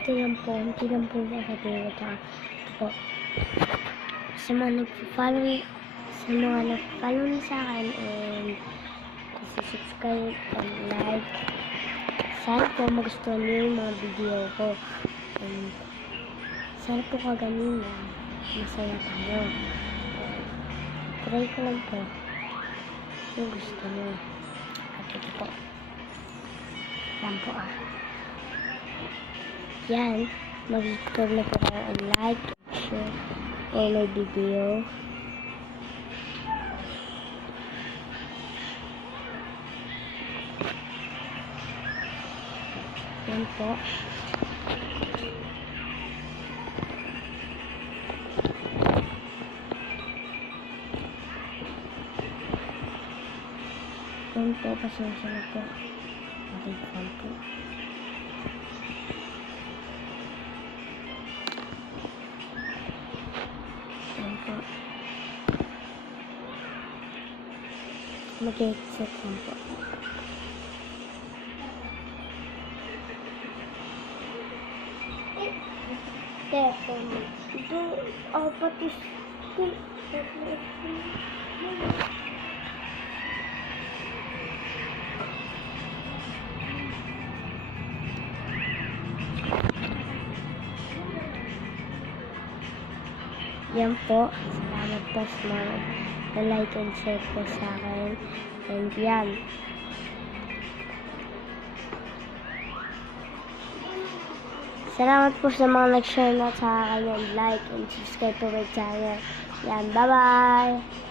Ito lang po, hindi lang po sasabihin ko. Tsaka, ito po, sa mga nag-follow na sa akin and subscribe and like. Sana po magustuhan niyo yung mga video ko. And sana po kaganina masaya tayo. Try ko lang po yung gusto niyo. At ito po. Yan po Yan. Mag-subscribe na po kayo and like, share for my video. Yan po. Yan po, pasensya na po. Nakikita po. Yan po. Mag-exit lang po. Ito, pati yan po. Salamat po sa mga like and share po sa akin. And yan. Salamat po sa mga nag-share na sa akin and like and subscribe po my channel. Yan. Bye-bye!